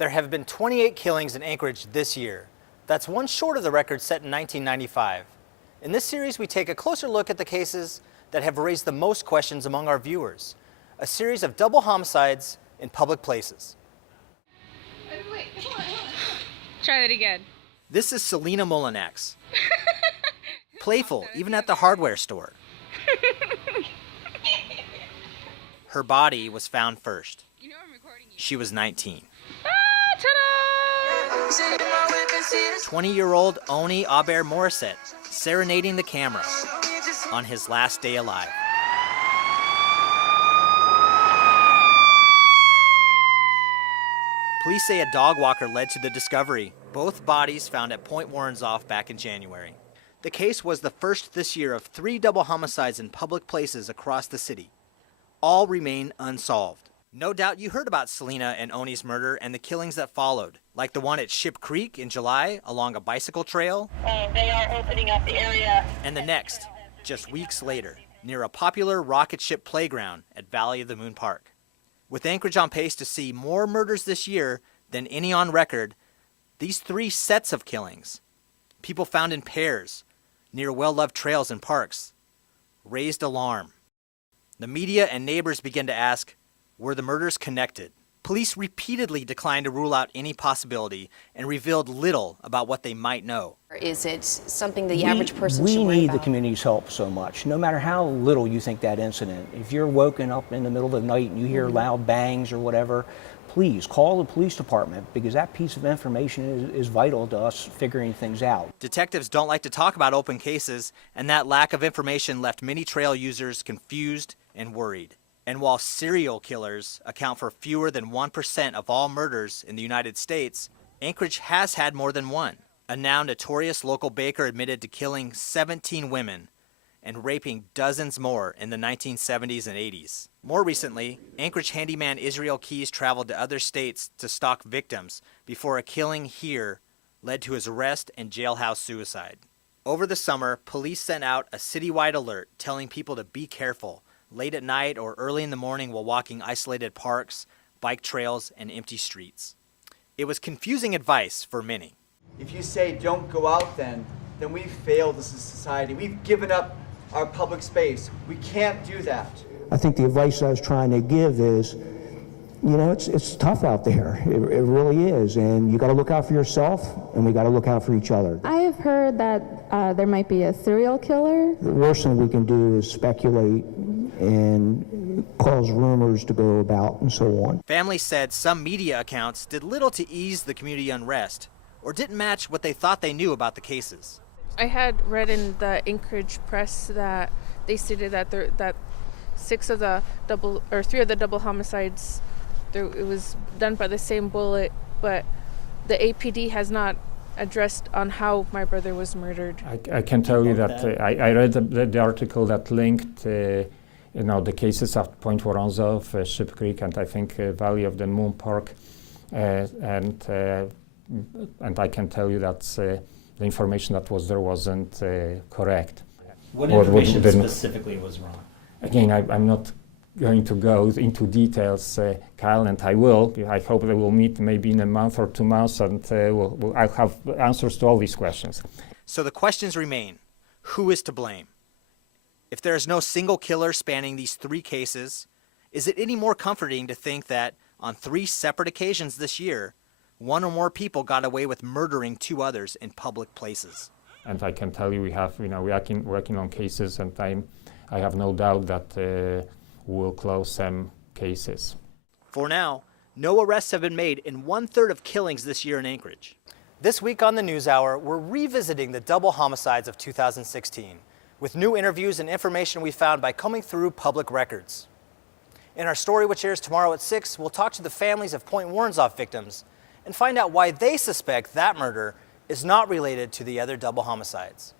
There have been 28 killings in Anchorage this year. That's one short of the record set in 1995. In this series, we take a closer look at the cases that have raised the most questions among our viewers. A series of double homicides in public places. Wait, hold on. Try that again. This is Selena Molinax. Playful, even at the hardware store. Her body was found first. She was 19. Ta-da! 20-year-old Oni Aber Morissette serenading the camera on his last day alive. Police say a dog walker led to the discovery. Both bodies found at Point Warrenzoff back in January. The case was the first this year of 3 double homicides in public places across the city. All remain unsolved. No doubt you heard about Selena and Oni's murder and the killings that followed, like the one at Ship Creek in July along a bicycle trail. They are opening up the area. And the next, just weeks later, near a popular rocket ship playground at Valley of the Moon Park. With Anchorage on pace to see more murders this year than any on record, these 3 sets of killings, people found in pairs, near well-loved trails and parks, raised alarm. The media and neighbors began to ask, were the murders connected? Police repeatedly declined to rule out any possibility and revealed little about what they might know. Is it something the average person should worry We need about? the community's help so much, no matter how little you think that incident. If you're woken up in the middle of the night and you hear loud bangs or whatever, please call the police department, because that piece of information is vital to us figuring things out. Detectives don't like to talk about open cases, and that lack of information left many trail users confused and worried. And while serial killers account for fewer than 1% of all murders in the United States, Anchorage has had more than one. A now notorious local baker admitted to killing 17 women and raping dozens more in the 1970s and 80s. More recently, Anchorage handyman Israel Keys traveled to other states to stalk victims before a killing here led to his arrest and jailhouse suicide. Over the summer, police sent out a citywide alert telling people to be careful late at night or early in the morning while walking isolated parks, bike trails, and empty streets. It was confusing advice for many. If you say don't go out then we've failed as a society. We've given up our public space. We can't do that. I think the advice I was trying to give is, you know, it's tough out there. It really is. And you got to look out for yourself, and we got to look out for each other. I have heard that there might be a serial killer. The worst thing we can do is speculate and cause rumors to go about and so on. Families said some media accounts did little to ease the community unrest or didn't match what they thought they knew about the cases. I had read in the Anchorage press that they stated that 3 of the double homicides, it was done by the same bullet, but the APD has not addressed on how my brother was murdered. I can tell you that I read the article that linked the cases at Point Warrenzoff, Ship Creek, and I think Valley of the Moon Park, and I can tell you that the information that was there wasn't correct. What information specifically was wrong? Again, I'm not going to go into details, Kyle, and I will. I hope that we'll meet maybe in a month or 2 months, and I'll have answers to all these questions. So the questions remain. Who is to blame? If there is no single killer spanning these 3 cases, is it any more comforting to think that on 3 separate occasions this year, 1 or more people got away with murdering 2 others in public places? And I can tell you, we have, working on cases, and I have no doubt that we'll close some cases. For now, no arrests have been made in 1/3 of killings this year in Anchorage. This week on the NewsHour, we're revisiting the double homicides of 2016 with new interviews and information we found by combing through public records. In our story, which airs tomorrow at 6, we'll talk to the families of Point Warrenzoff victims and find out why they suspect that murder is not related to the other double homicides.